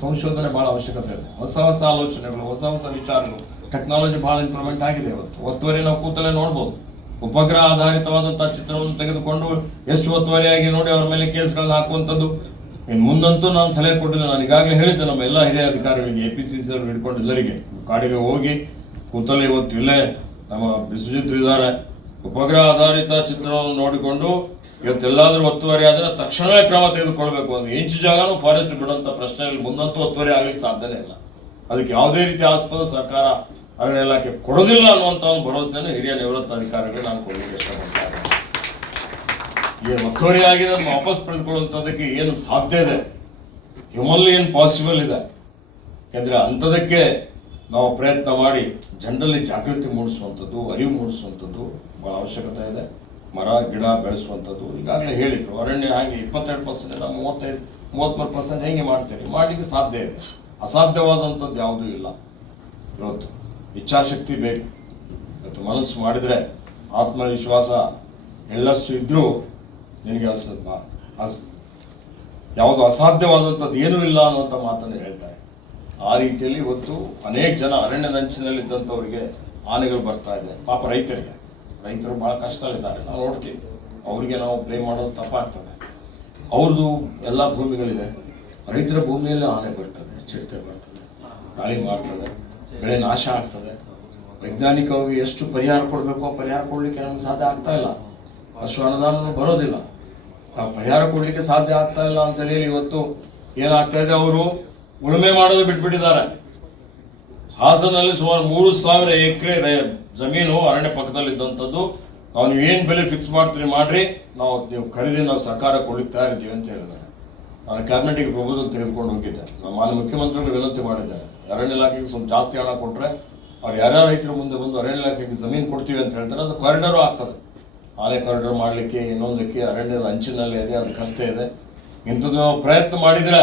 ಸಂಶೋಧನೆ ಭಾಳ ಅವಶ್ಯಕತೆ ಇದೆ. ಹೊಸ ಹೊಸ ಆಲೋಚನೆಗಳು, ಹೊಸ ಹೊಸ ವಿಚಾರಗಳು, ಟೆಕ್ನಾಲಜಿ ಭಾಳ ಇಂಪ್ರೂವ್ಮೆಂಟ್ ಆಗಿದೆ. ಇವತ್ತು ಒತ್ತುವರಿ ನಾವು ಕೂತಲೇ ನೋಡ್ಬೋದು. ಉಪಗ್ರಹ ಆಧಾರಿತವಾದಂಥ ಚಿತ್ರವನ್ನು ತೆಗೆದುಕೊಂಡು ಎಷ್ಟು ಒತ್ತುವರಿಯಾಗಿ ನೋಡಿ ಅವ್ರ ಮೇಲೆ ಕೇಸ್ಗಳನ್ನ ಹಾಕುವಂಥದ್ದು. ಇನ್ನು ಮುಂದಂತೂ ನಾನು ಸಲಹೆ ಕೊಟ್ಟಿಲ್ಲ. ನಾನು ಈಗಾಗಲೇ ಹೇಳಿದ್ದೆ ನಮ್ಮ ಎಲ್ಲ ಹಿರಿಯ ಅಧಿಕಾರಿಗಳಿಗೆ, APCC ಅವರು ಹಿಡ್ಕೊಂಡು ಎಲ್ಲರಿಗೆ ಕಾಡಿಗೆ ಹೋಗಿ ಕೂತಲೇ ಇವತ್ತು ಇಲ್ಲೇ ನಮ್ಮ ಬಿಸುಜಿತ್ ಇದ್ದಾರೆ. ಉಪಗ್ರಹ ಆಧಾರಿತ ಚಿತ್ರವನ್ನು ನೋಡಿಕೊಂಡು ಇವತ್ತೆಲ್ಲಾದ್ರೂ ಒತ್ತುವರಿ ಆದರೆ ತಕ್ಷಣವೇ ಕ್ರಮ ತೆಗೆದುಕೊಳ್ಬೇಕು. ಒಂದು ಇಂಚು ಜಾಗನೂ ಫಾರೆಸ್ಟ್ ಬಿಡುವಂಥ ಪ್ರಶ್ನೆಯಲ್ಲಿ ಮುಂದಂತೂ ಒತ್ತುವರಿ ಆಗ್ಲಿಕ್ಕೆ ಸಾಧ್ಯನೇ ಇಲ್ಲ. ಅದಕ್ಕೆ ಯಾವುದೇ ರೀತಿ ಆಸ್ಪದ ಸರ್ಕಾರ ಅರಣ್ಯ ಇಲಾಖೆ ಕೊಡೋದಿಲ್ಲ ಅನ್ನುವಂಥ ಒಂದು ಭರವಸೆಯನ್ನು ಹಿರಿಯ ನಿವೃತ್ತ ಅಧಿಕಾರಿಗಳು ನಾನು ಕೊಡಲಿಕ್ಕೆ ಇಷ್ಟಪಡ್ತಾ ಇದ್ದೇನೆ. ಏನು ಒತ್ತುವರಿ ಆಗಿದೆ ಅದನ್ನು ವಾಪಸ್ ಪಡೆದುಕೊಳ್ಳುವಂಥದ್ದಕ್ಕೆ ಏನು ಸಾಧ್ಯ ಇದೆ, ಹ್ಯೂಮನ್ಲಿ ಏನು ಪಾಸಿಬಲ್ ಇದೆ. ಯಾಕೆಂದರೆ ಅಂಥದಕ್ಕೆ ನಾವು ಪ್ರಯತ್ನ ಮಾಡಿ ಜನರಲ್ಲಿ ಜಾಗೃತಿ ಮೂಡಿಸುವಂಥದ್ದು, ಅರಿವು ಮೂಡಿಸುವಂಥದ್ದು ಭಾಳ ಅವಶ್ಯಕತೆ ಇದೆ. ಮರ ಗಿಡ ಬೆಳೆಸುವಂಥದ್ದು ಈಗಾಗಲೇ ಹೇಳಿದರು. ಅರಣ್ಯ ಹಾಗೆ 22% ಇಲ್ಲ 33% ಹೆಂಗೆ ಮಾಡ್ತೀರಿ, ಮಾಡಲಿಕ್ಕೆ ಸಾಧ್ಯ ಇದೆ. ಅಸಾಧ್ಯವಾದಂಥದ್ದು ಯಾವುದೂ ಇಲ್ಲ. ಇವತ್ತು ಇಚ್ಛಾಶಕ್ತಿ ಬೇಕು. ಇವತ್ತು ಮನಸ್ಸು ಮಾಡಿದರೆ ಆತ್ಮವಿಶ್ವಾಸ ಎಲ್ಲಷ್ಟು ಇದ್ದರೂ ನಿನಗೆ ಯಾವುದು ಅಸಾಧ್ಯವಾದಂಥದ್ದು ಏನೂ ಇಲ್ಲ ಅನ್ನುವಂಥ ಮಾತನ್ನು ಹೇಳ್ತಾರೆ. ಆ ರೀತಿಯಲ್ಲಿ ಇವತ್ತು ಅನೇಕ ಜನ ಅರಣ್ಯದಂಚಿನಲ್ಲಿದ್ದಂಥವರಿಗೆ ಆನೆಗಳು ಬರ್ತಾ ಇದೆ. ಪಾಪ ರೈತರು ಭಾಳ ಕಷ್ಟದಲ್ಲಿದ್ದಾರೆ. ನಾವು ನೋಡ್ತೀವಿ. ಅವರಿಗೆ ನಾವು ಬ್ಲೇಮ್ ಮಾಡೋದು ತಪ್ಪಾಗ್ತದೆ. ಅವ್ರದ್ದು ಎಲ್ಲ ಭೂಮಿಗಳಿದೆ. ರೈತರ ಭೂಮಿಯಲ್ಲಿ ಆನೆ ಬರ್ತದೆ, ಚಿರತೆ ಬರ್ತದೆ, ದಾಳಿ ಮಾಡ್ತದೆ, ಬೆಳೆ ನಾಶ ಆಗ್ತದೆ. ವೈಜ್ಞಾನಿಕವಾಗಿ ಎಷ್ಟು ಪರಿಹಾರ ಕೊಡಬೇಕು ಆ ಪರಿಹಾರ ಕೊಡಲಿಕ್ಕೆ ನಮ್ಗೆ ಸಾಧ್ಯ ಆಗ್ತಾ ಇಲ್ಲ. ಅಷ್ಟು ಅನುದಾನ ಬರೋದಿಲ್ಲ. ಆ ಪರಿಹಾರ ಕೊಡಲಿಕ್ಕೆ ಸಾಧ್ಯ ಆಗ್ತಾ ಇಲ್ಲ ಅಂತ ಹೇಳಿ ಇವತ್ತು ಏನಾಗ್ತಾ ಇದೆ, ಅವರು ಉಳುಮೆ ಮಾಡೋದು ಬಿಟ್ಬಿಟ್ಟಿದ್ದಾರೆ. ಹಾಸನಲ್ಲಿ ಸುಮಾರು 3,000 ಎಕರೆ ಜಮೀನು ಅರಣ್ಯ ಪಕ್ಕದಲ್ಲಿದ್ದಂಥದ್ದು. ನಾವು ನೀವೇನು ಬೆಲೆ ಫಿಕ್ಸ್ ಮಾಡ್ತೀರಿ ಮಾಡ್ರಿ, ನೀವು ಖರೀದಿ ನಾವು ಸರ್ಕಾರ ಕೊಡ್ಲಿಕ್ಕೆ ತಯಾರಿದ್ದೀವಿ ಅಂತ ಹೇಳಿದ್ದಾರೆ. ನಾನು ಕ್ಯಾಬಿನೆಟ್ಗೆ ಪ್ರಪೋಸಲ್ ತೆಗೆದುಕೊಂಡು ಹೋಗಿದ್ದೆ. ನಮ್ಮ ಮಾನ್ಯ ಮುಖ್ಯಮಂತ್ರಿಗಳು ವಿನಂತಿ ಮಾಡಿದ್ದಾರೆ, ಅರಣ್ಯ ಇಲಾಖೆಗೆ ಸ್ವಲ್ಪ ಜಾಸ್ತಿ ಹಣ ಕೊಟ್ಟರೆ ಅವ್ರು ಯಾರ್ಯಾರು ರೈತರು ಮುಂದೆ ಬಂದು ಅರಣ್ಯ ಇಲಾಖೆಗೆ ಜಮೀನು ಕೊಡ್ತೀವಿ ಅಂತ ಹೇಳ್ತಾರೆ. ಅದು ಕಾರಿಡಾರು ಆಗ್ತದೆ. ಆನೆ ಕಾರಿಡಾರ್ ಮಾಡಲಿಕ್ಕೆ ಇನ್ನೊಂದಕ್ಕೆ ಅರಣ್ಯದ ಅಂಚಿನಲ್ಲೇ ಇದೆ, ಅದು ಕತ್ತೆ ಇದೆ. ಇಂಥದ್ದು ನಾವು ಪ್ರಯತ್ನ ಮಾಡಿದರೆ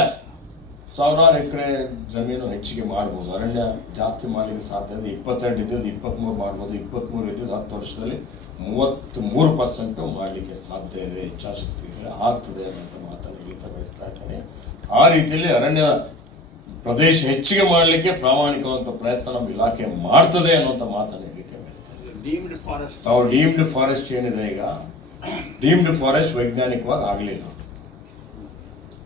1000 ಎಕರೆ ಜಮೀನು ಹೆಚ್ಚಿಗೆ ಮಾಡ್ಬೋದು. ಅರಣ್ಯ ಜಾಸ್ತಿ ಮಾಡಲಿಕ್ಕೆ ಸಾಧ್ಯ ಇದೆ. 22 ಇದ್ದದ್ದು 23 ಮಾಡ್ಬೋದು. 23 ಇದ್ದದ್ದು 10 ವರ್ಷದಲ್ಲಿ 33% ಮಾಡಲಿಕ್ಕೆ ಸಾಧ್ಯ ಇದೆ. ಇಚ್ಛಾಶಕ್ತಿ ಇದ್ದರೆ ಆಗ್ತದೆ ಅನ್ನೋಂಥ ಮಾತನ್ನು ಹೇಳಲಿಕ್ಕೆ ಬಯಸ್ತಾ ಇದ್ದೇನೆ. ಆ ರೀತಿಯಲ್ಲಿ ಅರಣ್ಯ ಪ್ರದೇಶ ಹೆಚ್ಚಿಗೆ ಮಾಡಲಿಕ್ಕೆ ಪ್ರಾಮಾಣಿಕವಾದಂಥ ಪ್ರಯತ್ನ ನಮ್ಮ ಇಲಾಖೆ ಮಾಡ್ತದೆ ಅನ್ನೋಂಥ ಮಾತನ್ನು ಹೇಳಲಿಕ್ಕೆ ಬಯಸ್ತಾ ಇದ್ದೇನೆ. ನಾವು ಡೀಮ್ಡ್ ಫಾರೆಸ್ಟ್ ಏನಿದೆ ಈಗ, ಡೀಮ್ಡ್ ಫಾರೆಸ್ಟ್ ವೈಜ್ಞಾನಿಕವಾಗಿ ಆಗಲಿಲ್ಲ.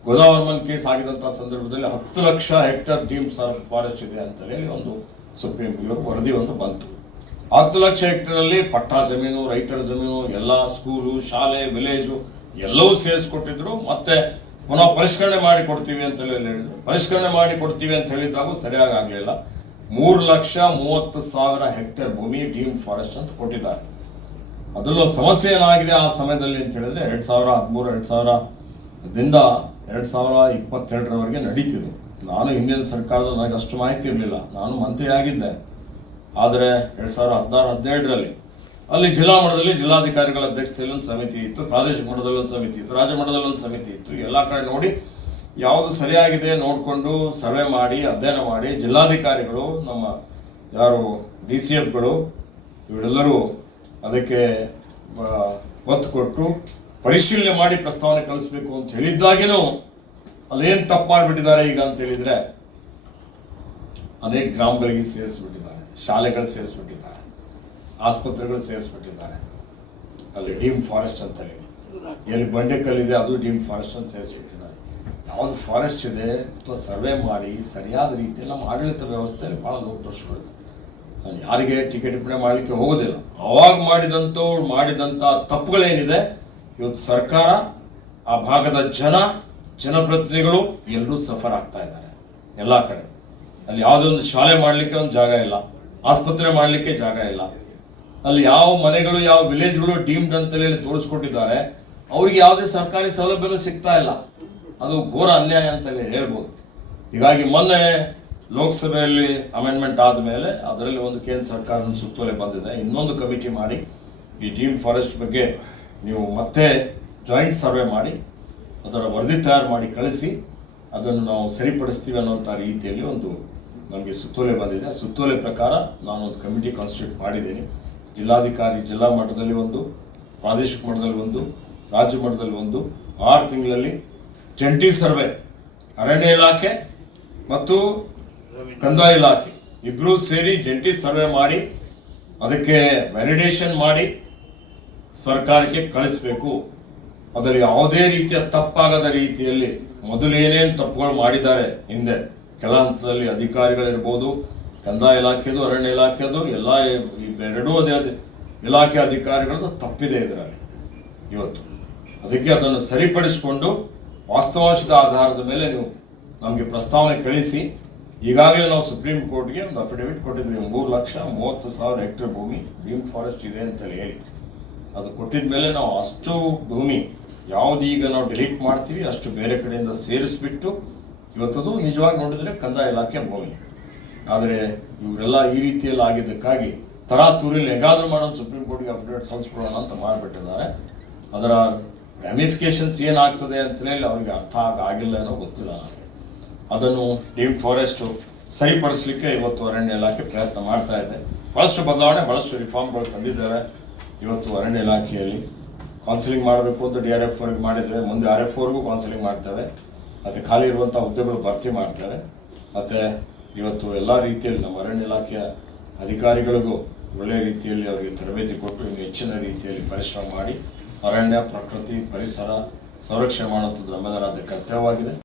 ಗೋದಾವರ್ಮನ್ ಕೇಸ್ ಆಗಿದಂಥ ಸಂದರ್ಭದಲ್ಲಿ 10 ಲಕ್ಷ ಹೆಕ್ಟೇರ್ ಡೀಮ್ಡ್ ಫಾರೆಸ್ಟ್ ಇದೆ ಅಂತ ಹೇಳಿ ಒಂದು ಸುಪ್ರೀಂ ಕೋರ್ಟ್ ವರದಿ ಒಂದು ಬಂತು. 10 ಲಕ್ಷ ಹೆಕ್ಟೇರಲ್ಲಿ ಪಟ್ಟಾ ಜಮೀನು, ರೈತರ ಜಮೀನು, ಎಲ್ಲ ಸ್ಕೂಲು, ಶಾಲೆ, ವಿಲೇಜು ಎಲ್ಲವೂ ಸೇರಿಸ್ಕೊಟ್ಟಿದ್ರು. ಮತ್ತೆ ಪುನಃ ಪರಿಷ್ಕರಣೆ ಮಾಡಿ ಕೊಡ್ತೀವಿ ಅಂತ ಹೇಳಿದ್ರು. ಪರಿಷ್ಕರಣೆ ಮಾಡಿ ಕೊಡ್ತೀವಿ ಅಂತ ಹೇಳಿದ್ದಾಗೂ ಸರಿಯಾಗಿ ಆಗಲಿಲ್ಲ. 3,30,000 ಹೆಕ್ಟೇರ್ ಭೂಮಿ ಡೀಮ್ಡ್ ಫಾರೆಸ್ಟ್ ಅಂತ ಕೊಟ್ಟಿದ್ದಾರೆ. ಅದರಲ್ಲೂ ಸಮಸ್ಯೆ ಏನಾಗಿದೆ ಆ ಸಮಯದಲ್ಲಿ ಅಂತ ಹೇಳಿದ್ರೆ 2013-2000ದಿಂದ 2022ರವರೆಗೆ ನಡೀತಿದ್ರು. ನಾನು ಹಿಂದಿನ ಸರ್ಕಾರದ ನನಗೆ ಅಷ್ಟು ಮಾಹಿತಿ ಇರಲಿಲ್ಲ. ನಾನು ಮಂತ್ರಿ ಆಗಿದ್ದೆ. ಆದರೆ 2016-17ರಲ್ಲಿ ಅಲ್ಲಿ ಜಿಲ್ಲಾ ಮಟ್ಟದಲ್ಲಿ ಜಿಲ್ಲಾಧಿಕಾರಿಗಳ ಅಧ್ಯಕ್ಷತೆಯಲ್ಲಿ ಒಂದು ಸಮಿತಿ ಇತ್ತು, ಪ್ರಾದೇಶಿಕ ಮಟ್ಟದಲ್ಲಿ ಒಂದು ಸಮಿತಿ ಇತ್ತು, ರಾಜ್ಯ ಮಟ್ಟದಲ್ಲಿ ಒಂದು ಸಮಿತಿ ಇತ್ತು. ಎಲ್ಲ ಕಡೆ ನೋಡಿ ಯಾವುದು ಸರಿಯಾಗಿದೆ ನೋಡಿಕೊಂಡು ಸರ್ವೆ ಮಾಡಿ ಅಧ್ಯಯನ ಮಾಡಿ ಜಿಲ್ಲಾಧಿಕಾರಿಗಳು, ನಮ್ಮ ಯಾರು DCFಗಳು ಇವರೆಲ್ಲರೂ ಅದಕ್ಕೆ ಒತ್ತು ಕೊಟ್ಟು ಪರಿಶೀಲನೆ ಮಾಡಿ ಪ್ರಸ್ತಾವನೆ ಕಳಿಸ್ಬೇಕು ಅಂತ ಹೇಳಿದ್ದಾಗೇನೂ ಅಲ್ಲೇನು ತಪ್ಪು ಮಾಡಿಬಿಟ್ಟಿದ್ದಾರೆ ಈಗ ಅಂತ ಹೇಳಿದರೆ, ಅನೇಕ ಗ್ರಾಮಗಳಿಗೆ ಸೇರಿಸ್ಬಿಟ್ಟಿದ್ದಾರೆ, ಶಾಲೆಗಳು ಸೇರಿಸ್ಬಿಟ್ಟಿದ್ದಾರೆ, ಆಸ್ಪತ್ರೆಗಳು ಸೇರಿಸ್ಬಿಟ್ಟಿದ್ದಾರೆ. ಅಲ್ಲಿ ಡೀಮ್ಡ್ ಫಾರೆಸ್ಟ್ ಅಂತ ಹೇಳಿ ಎಲ್ಲಿ ಬಂಡೆಕಲ್ಲಿದೆ ಅದು ಡೀಮ್ಡ್ ಫಾರೆಸ್ಟ್ ಅಂತ ಸೇರಿಸ್ಬಿಟ್ಟಿದ್ದಾರೆ. ಯಾವುದು ಫಾರೆಸ್ಟ್ ಇದೆ ಅಥವಾ ಸರ್ವೆ ಮಾಡಿ ಸರಿಯಾದ ರೀತಿಯಲ್ಲಿ ನಮ್ಮ ಆಡಳಿತ ವ್ಯವಸ್ಥೆಯಲ್ಲಿ ಭಾಳ ಲೋಪದೋಷಗಳಿದೆ. ನಾನು ಯಾರಿಗೆ ಟೀಕೆ ಟಿಪ್ಪಣಿ ಮಾಡಲಿಕ್ಕೆ ಹೋಗೋದಿಲ್ಲ. ಅವಾಗ ಮಾಡಿದಂಥ ತಪ್ಪುಗಳೇನಿದೆ ಇವತ್ತು ಸರ್ಕಾರ, ಆ ಭಾಗದ ಜನಪ್ರತಿನಿಧಿಗಳು ಎಲ್ಲರೂ ಸಫರ್ ಆಗ್ತಾ ಇದ್ದಾರೆ ಎಲ್ಲ ಕಡೆ. ಅಲ್ಲಿ ಯಾವುದೇ ಒಂದು ಶಾಲೆ ಮಾಡಲಿಕ್ಕೆ ಒಂದು ಜಾಗ ಇಲ್ಲ, ಆಸ್ಪತ್ರೆ ಮಾಡಲಿಕ್ಕೆ ಜಾಗ ಇಲ್ಲ. ಅಲ್ಲಿ ಯಾವ ಮನೆಗಳು, ಯಾವ ವಿಲೇಜ್ಗಳು ಡೀಮ್ಡ್ ಅಂತ ಹೇಳಿ ತೋರಿಸ್ಕೊಟ್ಟಿದ್ದಾರೆ, ಅವ್ರಿಗೆ ಯಾವುದೇ ಸರ್ಕಾರಿ ಸೌಲಭ್ಯನೂ ಸಿಗ್ತಾ ಇಲ್ಲ. ಅದು ಘೋರ ಅನ್ಯಾಯ ಅಂತಲೇ ಹೇಳ್ಬೋದು. ಹೀಗಾಗಿ ಮೊನ್ನೆ ಲೋಕಸಭೆಯಲ್ಲಿ ಅಮೆಂಡ್ಮೆಂಟ್ ಆದಮೇಲೆ ಅದರಲ್ಲಿ ಒಂದು ಕೇಂದ್ರ ಸರ್ಕಾರದ ಸುತ್ತೋಲೆ ಬಂದಿದೆ. ಇನ್ನೊಂದು ಕಮಿಟಿ ಮಾಡಿ ಈ ಡೀಮ್ಡ್ ಫಾರೆಸ್ಟ್ ಬಗ್ಗೆ ನೀವು ಮತ್ತೆ ಜಾಯಿಂಟ್ ಸರ್ವೆ ಮಾಡಿ ಅದರ ವರದಿ ತಯಾರು ಮಾಡಿ ಕಳಿಸಿ ಅದನ್ನು ನಾವು ಸರಿಪಡಿಸ್ತೀವಿ ಅನ್ನೋಂಥ ರೀತಿಯಲ್ಲಿ ಒಂದು ನಮಗೆ ಸುತ್ತೋಲೆ ಬಂದಿದೆ. ಸುತ್ತೋಲೆ ಪ್ರಕಾರ ನಾನೊಂದು ಕಮಿಟಿ ಕಾನ್ಸ್ಟಿಟ್ಯೂಟ್ ಮಾಡಿದ್ದೀನಿ. ಜಿಲ್ಲಾಧಿಕಾರಿ ಜಿಲ್ಲಾ ಮಟ್ಟದಲ್ಲಿ ಒಂದು, ಪ್ರಾದೇಶಿಕ ಮಟ್ಟದಲ್ಲಿ ಒಂದು, ರಾಜ್ಯ ಮಟ್ಟದಲ್ಲಿ ಒಂದು, 6 ತಿಂಗಳಲ್ಲಿ ಜಂಟಿ ಸರ್ವೆ ಅರಣ್ಯ ಇಲಾಖೆ ಮತ್ತು ಕಂದಾಯ ಇಲಾಖೆ ಇಬ್ಬರೂ ಸೇರಿ ಜಂಟಿ ಸರ್ವೆ ಮಾಡಿ ಅದಕ್ಕೆ ವ್ಯಾಲಿಡೇಷನ್ ಮಾಡಿ ಸರ್ಕಾರಕ್ಕೆ ಕಳಿಸ್ಬೇಕು. ಅದರಲ್ಲಿ ಯಾವುದೇ ರೀತಿಯ ತಪ್ಪಾಗದ ರೀತಿಯಲ್ಲಿ ಮೊದಲು ಏನೇನು ತಪ್ಪುಗಳು ಮಾಡಿದ್ದಾರೆ ಹಿಂದೆ ಕೆಲ ಹಂತದಲ್ಲಿ ಅಧಿಕಾರಿಗಳಿರ್ಬೋದು, ಕಂದಾಯ ಇಲಾಖೆದು, ಅರಣ್ಯ ಇಲಾಖೆದು, ಎಲ್ಲ ಎರಡೂ ಇಲಾಖೆ ಅಧಿಕಾರಿಗಳದ್ದು ತಪ್ಪಿದೆ ಇದರಲ್ಲಿ ಇವತ್ತು. ಅದಕ್ಕೆ ಅದನ್ನು ಸರಿಪಡಿಸಿಕೊಂಡು ವಾಸ್ತವಾಂಶದ ಆಧಾರದ ಮೇಲೆ ನೀವು ನಮಗೆ ಪ್ರಸ್ತಾವನೆ ಕಳಿಸಿ. ಈಗಾಗಲೇ ನಾವು ಸುಪ್ರೀಂ ಕೋರ್ಟ್ಗೆ ಒಂದು ಅಫಿಡವಿಟ್ ಕೊಟ್ಟಿದ್ವಿ. 3,30,000 ಹೆಕ್ಟೇರ್ ಭೂಮಿ ಡೀಮ್ಡ್ ಫಾರೆಸ್ಟ್ ಇದೆ ಅಂತೇಳಿ ಹೇಳಿ ಅದು ಕೊಟ್ಟಿದ ಮೇಲೆ ನಾವು ಅಷ್ಟು ಭೂಮಿ ಯಾವುದು ಈಗ ನಾವು ಡಿಲೀಟ್ ಮಾಡ್ತೀವಿ ಅಷ್ಟು ಬೇರೆ ಕಡೆಯಿಂದ ಸೇರಿಸ್ಬಿಟ್ಟು ಇವತ್ತದು ನಿಜವಾಗಿ ನೋಡಿದರೆ ಕಂದಾಯ ಇಲಾಖೆ ಭೂಮಿ. ಆದರೆ ಇವರೆಲ್ಲ ಈ ರೀತಿಯಲ್ಲಿ ಆಗಿದ್ದಕ್ಕಾಗಿ ತರಾತುರಿಯಲ್ಲಿ ಹೇಗಾದರೂ ಮಾಡೋದು ಸುಪ್ರೀಂ ಕೋರ್ಟ್ಗೆ ಅಫಿಡವಿಟ್ ಸಲ್ಲಿಸ್ಬಿಡೋಣ ಅಂತ ಮಾಡಿಬಿಟ್ಟಿದ್ದಾರೆ. ಅದರ ರ್ಯಾಮಿಫಿಕೇಶನ್ಸ್ ಏನಾಗ್ತದೆ ಅಂತೇಳಿ ಅವರಿಗೆ ಅರ್ಥ ಆಗಿಲ್ಲ ಏನೋ ಗೊತ್ತಿಲ್ಲ ನನಗೆ. ಅದನ್ನು ಡೀಮ್ಡ್ ಫಾರೆಸ್ಟು ಸರಿಪಡಿಸಲಿಕ್ಕೆ ಇವತ್ತು ಅರಣ್ಯ ಇಲಾಖೆ ಪ್ರಯತ್ನ ಮಾಡ್ತಾ ಇದೆ. ಭಾಳಷ್ಟು ಬದಲಾವಣೆ, ಭಾಳಷ್ಟು ರಿಫಾರ್ಮ್ಗಳು ತಂದಿದ್ದಾರೆ. ಇವತ್ತು ಅರಣ್ಯ ಇಲಾಖೆಯಲ್ಲಿ ಕೌನ್ಸಿಲಿಂಗ್ ಮಾಡಬೇಕು ಅಂತ DRF ಅವ್ರಿಗೆ ಮಾಡಿದರೆ ಮುಂದೆ RF ಅವ್ರಿಗೂ ಕೌನ್ಸಿಲಿಂಗ್ ಮಾಡ್ತೇವೆ. ಮತ್ತು ಖಾಲಿ ಇರುವಂಥ ಹುದ್ದೆಗಳು ಭರ್ತಿ ಮಾಡ್ತೇವೆ. ಮತ್ತು ಇವತ್ತು ಎಲ್ಲ ರೀತಿಯಲ್ಲಿ ನಮ್ಮ ಅರಣ್ಯ ಇಲಾಖೆಯ ಅಧಿಕಾರಿಗಳಿಗೂ ಒಳ್ಳೆಯ ರೀತಿಯಲ್ಲಿ ಅವರಿಗೆ ತರಬೇತಿ ಕೊಟ್ಟು ಇನ್ನು ಹೆಚ್ಚಿನ ರೀತಿಯಲ್ಲಿ ಪರಿಶ್ರಮ ಮಾಡಿ ಅರಣ್ಯ, ಪ್ರಕೃತಿ, ಪರಿಸರ ಸಂರಕ್ಷಣೆ ಮಾಡುವಂಥದ್ದು ನಮ್ಮೆಲ್ಲರ ಕರ್ತವ್ಯವಾಗಿದೆ.